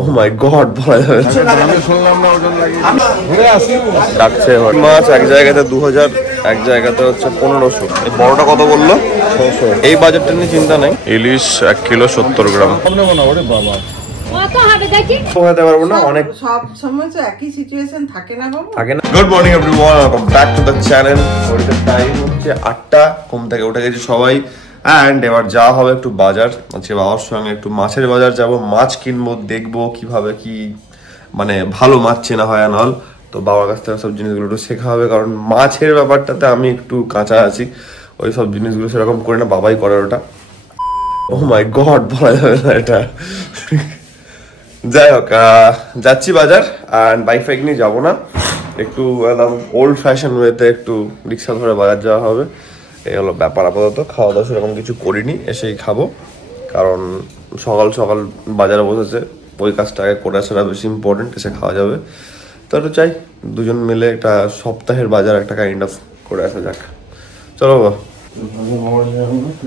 Oh my god, বলা যাবে আমি শুনলাম না ওজন লাগিয়ে ডাকছে মাছ এক জায়গাতে 2000, এক জায়গাতে হচ্ছে 1500। এই বড়টা কত বললো? 600। এই বাজেটটা নিয়ে চিন্তা নাই। ইলিশ 1 কিলো 70 গ্রাম। বাবা পোহাতে পারবো না, অনেক সব সময় তো একই সিচুয়েশন থাকে না বাবু। থাকে না। Good morning everyone, welcome back to the channel. ঘড়িতে টাইম হচ্ছে 8টা, ঘুম থেকে উঠে গেছি সবাই। অ্যান্ড এবার যাওয়া হবে একটু বাজার, আজকে বাবার সঙ্গে একটু মাছের বাজার যাব, মাছ কিনবো, দেখবো কিভাবে কি মানে ভালো মাছ চেনা হয় না। তো বাবার কাছ থেকে সব জিনিসগুলো একটু শেখা হবে, কারণ মাছের ব্যাপারটাতে আমি একটু কাঁচা আছি, ওই সব জিনিসগুলো সেরকম করে না, বাবাই করে ওটা। ও মাই গড, বলা যাবে না এটা। যাই হোক, যাচ্ছি বাজার, অ্যান্ড বাইক ফাইক নিয়ে যাবো না, একটু একদম ওল্ড ফ্যাশন ওয়েতে একটু রিক্সা ধরে বাজার যাওয়া হবে। এই হলো ব্যাপার। আপাতত খাওয়া দাওয়া সেরকম কিছু করিনি, এসেই খাবো, কারণ সকাল সকাল বাজারে বসেছে, ওই কাজটাকে করে আসাটা বেশি ইম্পর্টেন্ট, এসে খাওয়া যাবে। তো একটু চাই দুজন মিলে একটা সপ্তাহের বাজার একটা কাইন্ড অফ করে আসা যাক। চলো বাবা,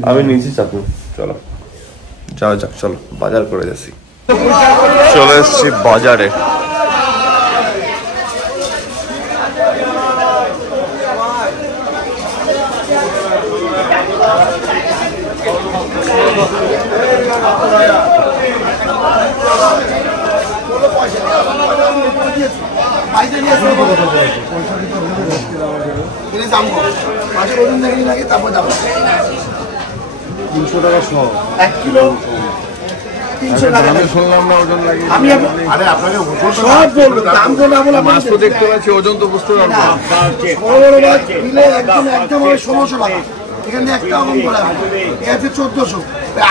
আমি নিয়েছি চাটনি, চলো যাওয়া যাক, চলো বাজার করে যাচ্ছি। চলে এসছি বাজারে। আমি শুনলাম না ওজন লাগিয়ে মাছ তো দেখতে পাচ্ছি, ওজন তো বুঝতে পারবো না। একদম 1600 টাকা, এখানে একটা কম করা আছে 1400,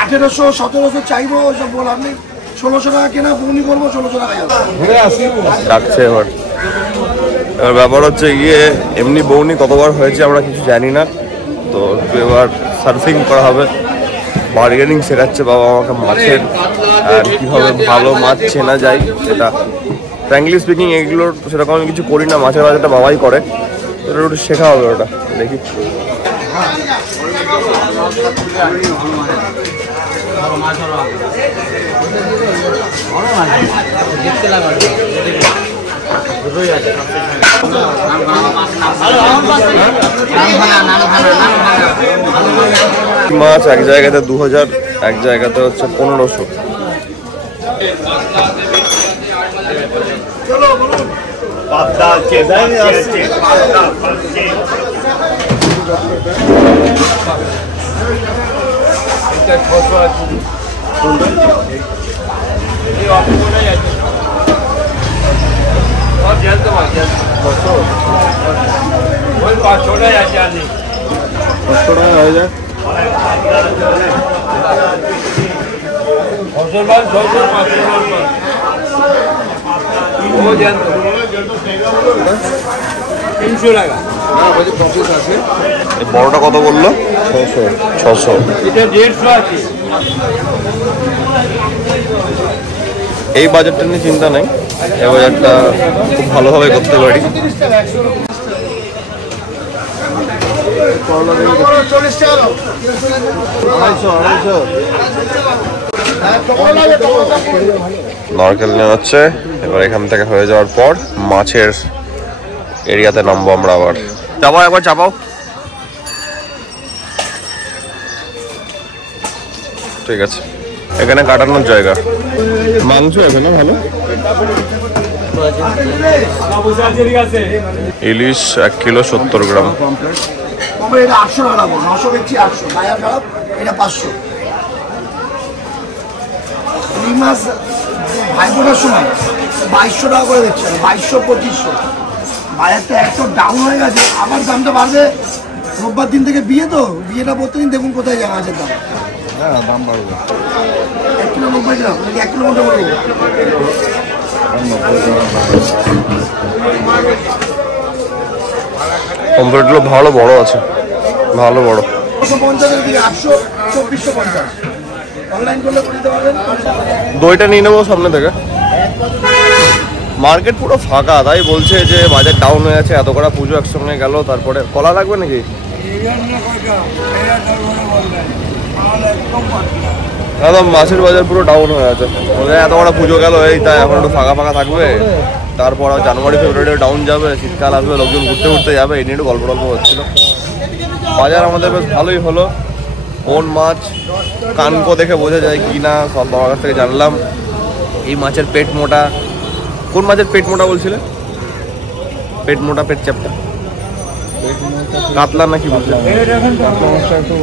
1800 1700 চাইবো, ওইসব বললাম নেই। 1600 টাকা কেনা বউনি করবো, 1600 টাকা যাবে। ডাকছে এবার। এবার ব্যাপার হচ্ছে গিয়ে এমনি বউনি কতবার হয়েছে আমরা কিছু জানি না, তো এবার সার্ফিং করা হবে, বার্গেনিং শেখাচ্ছে বাবা আমাকে মাছের, আর কীভাবে ভালো মাছ চেনা যায় সেটা। ফ্র্যাঙ্কলি স্পিকিং এগুলোর সেরকম আমি কিছু করি না, মাছের বাজারটা বাবাই করে, ওটা একটু শেখা হবে, ওটা দেখি। মাছ এক জায়গাতে 2000, এক জায়গাতে হচ্ছে 1500। বড়টা কত বললো? 600। এই বাজারটা নিয়ে চিন্তা নাই, এই বাজারটা খুব ভালোভাবে করতে পারি। নারকেল নেওয়া হচ্ছে। এবার এখান থেকে হয়ে যাওয়ার পর মাছের এরিয়াতে নামবো আমরা। আবার যাবো, একবার চাপাও। ঠিক আছে, এখানে কাটানোর জায়গা। মাংস আছে না ভালো? ইলিশ 1 কিলো 70 গ্রাম। এটা 800 টাকা লাগবে, 900 বেচছি 800, বাজার খারাপ, এটা 500। এই মাছ ভাইবোটার সময় 2200 টাকা করে দিচ্ছে, 2200 2500। বাজারটা একটু ডাউন হয়ে গেছে, আবার দামটা বাড়বে। রোববার দিন থেকে বিয়ে, তো বিয়েটা প্রত্যেকদিন দেখুন কোথায় যায় মাছের দাম। হ্যাঁ, দাম বাড়বে। 1 কিলো 90 গ্রাম, 1 কিলো মতো বলবো। কমপ্লিটগুলো ভালো বড় আছে, ভালো বড়। 850 দিকে 800, 2450 অনলাইন করলে করে দিতে পারবেন। দইটা নিয়ে নেবো সামনে থেকে। মার্কেট পুরো ফাঁকা, তাই বলছে যে বাজার ডাউন হয়ে আছে, এত কটা পুজো একসঙ্গে গেল। তারপরে কলা লাগবে নাকি? একদম মাছের বাজার পুরো ডাউন হয়ে আছে। এত বড় পুজো গেল, এই তাই এখন একটু ফাঁকা ফাঁকা থাকবে, তারপর জানুয়ারি ফেব্রুয়ারি ডাউন যাবে, শীতকাল আসবে, লোকজন ঘুরতে ঘুরতে যাবে, এই নিয়ে একটু গল্প হচ্ছিল। বাজার আমাদের বেশ ভালোই হলো। কোন মাছ কানকো দেখে বোঝা যায় কি না সব বাবার কাছ থেকে জানলাম। এই মাছের পেট মোটা, কোন মাছের পেট মোটা বলছিলে? পেট মোটা, পেট চ্যাপটা, কাতলা নাকি বলছে? একটু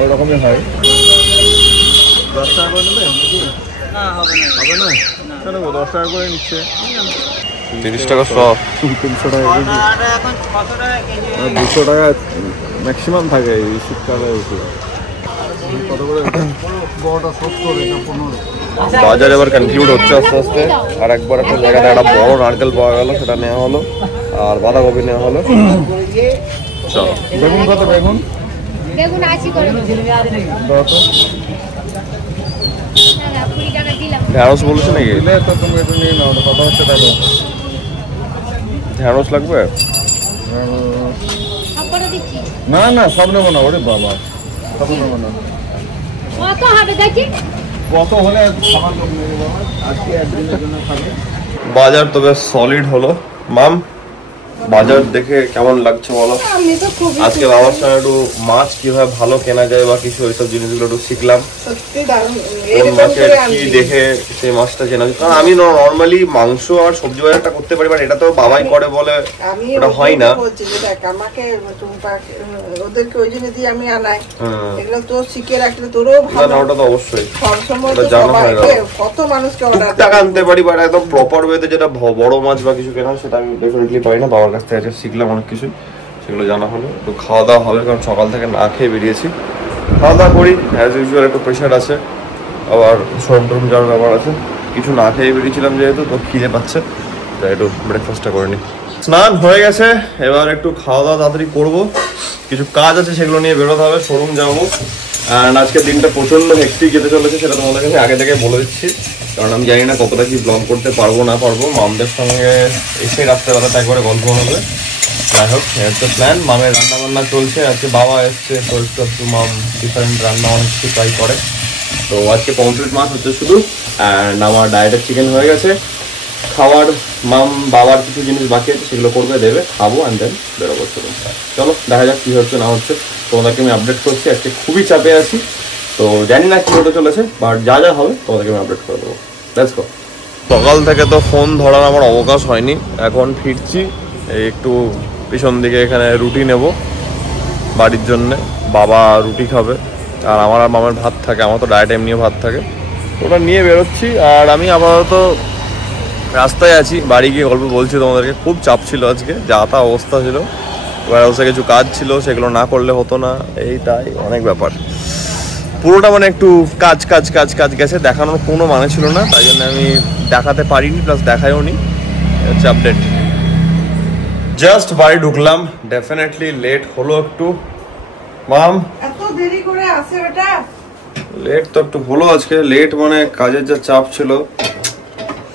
ওরকমই হয়। 10 টাকা করে নেবে? হবে না? কেন গো 10 টাকা করে নিচ্ছে? 30 টাকা শ। 300 টাকা কেজি। 200 টাকা ম্যাক্সিমাম থাকে এই শীতকালে। কত করে? বড়টা 70, এটা 15। বাজার এবার কনক্লুড হচ্ছে আস্তে আস্তে। আর একবার একটা জায়গাতে একটা বড় নারকেল পাওয়া গেল, সেটা নেওয়া হলো। আর বাঁধাকপি নেওয়া হলো। চলো। বেগুন কত? বেগুন 80 করে। ঢেঁড়স বলেছে নাকি? দিলে তো তুমি একটু নিয়ে নাও। কত হচ্ছে তাহলে? ঢেঁড়স লাগবে? না না, সব নেবো না। ওরে বাবা, সব নেবো না। কত হবে দেখি? কত হলে খাবার লোক নেবে বাবা? আজকে একদিনের জন্য খাবে। বাজার তো বেশ সলিড হলো। মাম, বাজার দেখে কেমন লাগছে বলো? আমি তো খুবই আজকে বাবার সঙ্গে একটু মাছ কিভাবে ভালো কেনা যায় বা কিছু ওইসব জিনিসগুলো একটু শিখলাম। সত্যি দারুণ। কোন এরকম মাছের করে কি আমি দেখে সেই মাছটা চেনা যায়। কারণ আমি নর্মালি মাংস আর সবজি বাজারটা করতে পারি, বাট এটা তো বাবাই করে বলে আমি ওটা হয় না। বলছি যে দেখ আমাকে টুম্পা ওদেরকে ওই জন্য দিয়ে আমি আনাই। এগুলো তো শিখে রাখলে তোরও না ভালো। না, ওটা তো অবশ্যই সবসময় ওটা তো জানা হয় না। সবাইকে কত মানুষকে অর্ডার টুকটাক আনতে পারি, বাট একদম প্রপার ওয়েতে যেটা বড় মাছ বা কিছু কেনা সেটা আমি ডেফিনেটলি পারি না। বাবার কাছ থেকে আজকে শিখলাম অনেক কিছু, সেগুলো জানা হলো। একটু খাওয়া দাওয়া হবে, কারণ সকাল থেকে না খেয়ে বেরিয়েছি। খাওয়া দাওয়া করি অ্যাজ ইউজুয়াল, একটু প্রেশার আছে, আবার শরম টরম যাওয়ার ব্যাপার আছে। কিছু না খেয়ে বেরিয়েছিলাম যেহেতু, তো খিদে পাচ্ছে, তাই একটু ব্রেকফাস্টটা করে নিই। স্নান হয়ে গেছে, এবার একটু খাওয়া দাওয়া তাড়াতাড়ি করবো। কিছু কাজ আছে সেগুলো নিয়ে বেরোতে হবে, শোরুম যাবো। অ্যান্ড আজকের দিনটা প্রচণ্ড হেক্টিক যেতে চলেছে, সেটা তোমাদের কাছে আগে থেকে বলে দিচ্ছি, কারণ আমি জানি না কতটা কি ব্লগ করতে পারবো না পারবো। মামদের সঙ্গে এসে রাত্রেবেলাটা একবারে গল্প হবে। যাই হোক, হচ্ছে প্ল্যান। মামের রান্না বান্না চলছে, আজকে বাবা এসছে, তো একটু মাম ডিফারেন্ট রান্না অনেক কিছু ট্রাই করে। তো আজকে পমফ্রেট মাছ হচ্ছে শুধু, অ্যান্ড আমার ডায়েটের চিকেন হয়ে গেছে। খাওয়ার মাম বাবার কিছু জিনিস বাকি আছে, সেগুলো করবে, দেবে, খাবো, অ্যান্ড দেন বেরোবো। চলো দেখা যাক কী হচ্ছে না হচ্ছে, তোমাদেরকে আমি আপডেট করছি। আজকে খুবই চাপে আছি, তো জানি না কী হতে চলেছে, বাট যা যা হবে তোমাদেরকে আমি আপডেট করে দেবো। Let's go. সকাল থেকে তো ফোন ধরার আমার অবকাশ হয়নি, এখন ফিরছি। এই একটু পিছন দিকে এখানে রুটি নেব বাড়ির জন্যে, বাবা রুটি খাবে, আর আমার আর মামের ভাত থাকে। আমার তো ডায়েট এমনিও ভাত থাকে, ওটা নিয়ে বেরোচ্ছি। আর আমি আপাতত রাস্তায় আছি, বাড়ি গিয়ে গল্প বলছি তোমাদেরকে। খুব চাপ ছিল আজকে, যা তা অবস্থা ছিল। ওয়ার হাউসে কিছু কাজ ছিল, সেগুলো না করলে হতো না, এই তাই অনেক ব্যাপার। পুরোটা মানে একটু কাজ কাজ কাজ কাজ গেছে, দেখানোর কোনো মানে ছিল না, তাই জন্য আমি দেখাতে পারিনি, প্লাস দেখায়ও নি। হচ্ছে আপডেট। জাস্ট বাড়ি ঢুকলাম, ডেফিনেটলি লেট হলো একটু। মাম এত দেরি করে আসে বেটা? লেট তো একটু হলো আজকে। লেট মানে কাজের যা চাপ ছিল,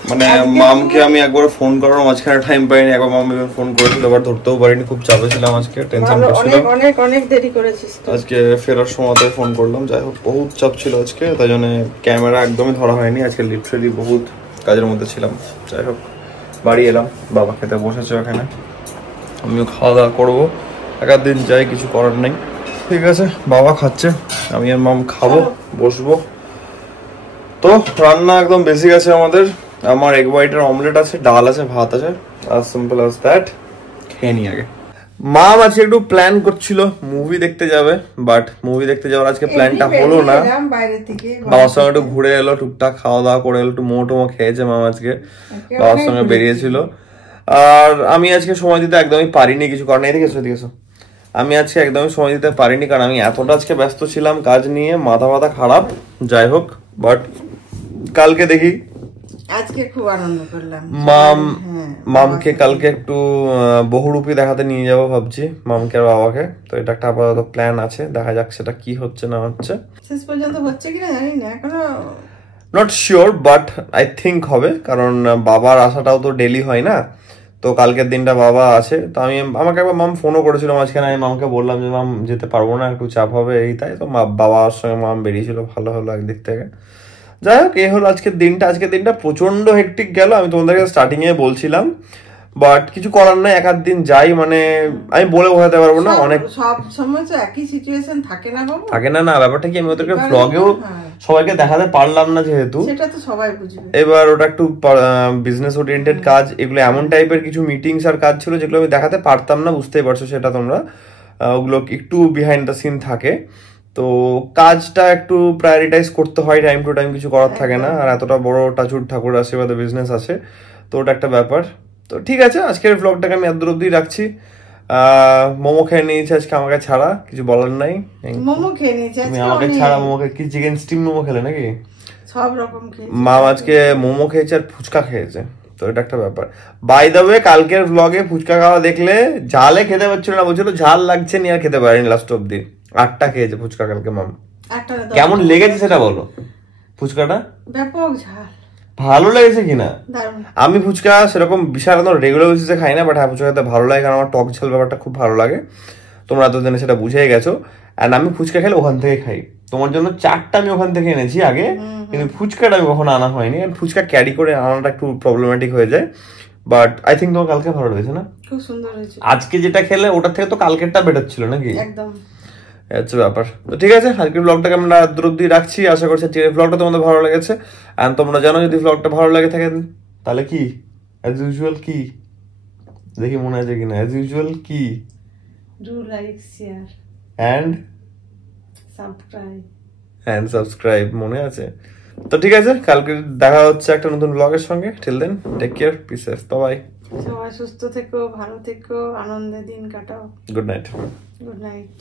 মানে মামকে আমি একবার ফোন করার মাঝখানে টাইম পাইনি। একবার মামকে ফোন করেছিল, আবার ধরতেও পারিনি, খুব চাপে ছিলাম আজকে, টেনশন করছিলাম। অনেক অনেক দেরি করেছিস তো। আজকে ফেরার সময়তে ফোন করলাম। যাই হোক, বহুত চাপ ছিল আজকে, তাই জন্য ক্যামেরা একদমই ধরা হয়নি আজকে। লিটারেলি বহুত কাজের মধ্যে ছিলাম। যাই হোক, বাড়ি এলাম, বাবা খেতে বসেছে ওখানে, আমিও খাওয়া দাওয়া করবো। একার দিন যাই, কিছু করার নেই। ঠিক আছে, বাবা খাচ্ছে, আমি আর মাম খাবো, বসবো। তো রান্না একদম বেসিক আছে আমাদের। আমার এগ হোয়াইটের অমলেট আছে, ডাল আছে, ভাত আছে, as simple as that। খেয়ে নি আগে। মাম আজকে একটু প্ল্যান করছিল মুভি দেখতে যাবে, বাট মুভি দেখতে যাওয়ার আজকে প্ল্যানটা হলো না। বাইরে থেকে বাবার সঙ্গে একটু ঘুরে এলো, টুকটাক খাওয়া দাওয়া করে এলো, একটু মোমো খেয়েছে মাম আজকে, বাবার সঙ্গে বেরিয়েছিল। আর আমি আজকে সময় দিতে একদমই পারিনি, কিছু কারণে। এদিকে এসো। আমি আজকে একদমই সময় দিতে পারিনি, কারণ আমি এতটা আজকে ব্যস্ত ছিলাম কাজ নিয়ে, মাথা খারাপ। যাই হোক, বাট কালকে দেখি। আজকে খুব আনন্দ করলাম। মামকে কালকে একটু বহুরূপী দেখাতে নিয়ে যাবো ভাবছি, মামকে আর বাবাকে। তো এটা একটা আপাতত প্ল্যান আছে, দেখা যাক সেটা কি হচ্ছে না হচ্ছে। শেষ পর্যন্ত হচ্ছে কিনা জানি না এখনো, not sure, but I think হবে, কারণ বাবার আসাটাও তো ডেলি হয় না। তো কালকের দিনটা বাবা আছে, তো আমাকে একবার মাম ফোনও করেছিল মাঝখানে, আমি মামকে বললাম যে মাম যেতে পারবো না, একটু চাপ হবে এই তাই, তো বাবার সঙ্গে মাম বেরিয়েছিল, ভালো হলো একদিক থেকে। যাই হোক, এই হলো আজকের দিনটা প্রচন্ড হেক্টিক গেল, আমি তোমাদেরকে স্টার্টিং এ বলছিলাম, বাট কিছু করার নাই, এক আধ দিন যাই, মানে আমি বলে বোঝাতে পারবো না, অনেক সব সময় তো একই সিচুয়েশন থাকে না বাবা, থাকে না। ব্যাপারটা কি, আমি ওদেরকে ব্লগেও সবাইকে দেখাতে পারলাম না, যেহেতু সেটা তো সবাই বুঝবে। এবার ওটা একটু বিজনেস ওরিয়েন্টেড কাজ, এগুলো এমন টাইপের কিছু মিটিংস আর কাজ ছিল যেগুলো আমি দেখাতে পারতাম না, বুঝতেই পারছো সেটা তোমরা, ওগুলো একটু বিহাইন্ড দ্য সিন থাকে, তো কাজটা একটু প্রায়োরিটাইজ করতে হয়, টাইম টু টাইম কিছু করার থাকে না, আর এতটা বড় টাচুর ঠাকুর আশীর্বাদে বিজনেস আছে, তো ওটা একটা ব্যাপার। তো ঠিক আছে, আজকের ব্লগটাকে আমি এত অব্দি রাখছি। মোমো খেয়ে নিয়েছি আজকে আমাকে ছাড়া, কিছু বলার নাই। মোমো খেয়ে নিয়েছি তুমি আমাকে ছাড়া মোমো কি চিকেন স্টিম মোমো খেলে নাকি? সব রকম খেয়েছি। মা আজকে মোমো খেয়েছে আর ফুচকা খেয়েছে, তো এটা একটা ব্যাপার। বাই দ্য ওয়ে, কালকের ব্লগে ফুচকা খাওয়া দেখলে ঝালে খেতে পারছিল না, বলছিল ঝাল লাগছে নি আর খেতে পারেনি লাস্ট অব্দি। 8টা খেয়েছে ফুচকা কালকে মাম। কেমন লেগেছে সেটা বলো, ফুচকাটা ব্যাপক ঝাল, ভালো লেগেছে কিনা? দারুণ। আমি ফুচকা সেরকম বিশাল রেগুলার বেসিসে খাই না, বাট হ্যাঁ ফুচকা খেতে ভালো লাগে, কারণ আমার টক ঝাল ব্যাপারটা খুব ভালো লাগে, তোমরা এতদিনে সেটা বুঝেই গেছো। অ্যান্ড আমি ফুচকা খেলে ওখান থেকে খাই, তোমার জন্য 4টা আমি ওখান থেকে এনেছি আগে, কিন্তু ফুচকাটা আমি কখনো আনা হয়নি, কারণ ফুচকা ক্যারি করে আনাটা একটু প্রবলেমেটিক হয়ে যায়। বাট আই থিঙ্ক তোমার কালকে ভালো লেগেছে না? খুব সুন্দর হয়েছে। আজকে যেটা খেলে ওটার থেকে তো কালকেরটা বেটার ছিল নাকি? একদম, আচ্ছা ব্যাপার। তো ঠিক আছে, আজকের ব্লগটাকে আমরা দূর অব্দি রাখছি, আশা করছি আজকের ব্লগটা তোমাদের ভালো লেগেছে। অ্যান্ড তোমরা জানো যদি ব্লগটা ভালো লাগে থাকে তাহলে কি অ্যাজ ইউজুয়াল কি দেখি মনে আছে কিনা, অ্যাজ ইউজুয়াল কি do like share and subscribe মনে আছে? তো ঠিক আছে, কালকে দেখা হচ্ছে একটা নতুন ব্লগের সঙ্গে। Till then take care, peace safe, bye. সবাই সুস্থ থেকো, ভালো থেকো, আনন্দে দিন কাটাও। Good night. Good night.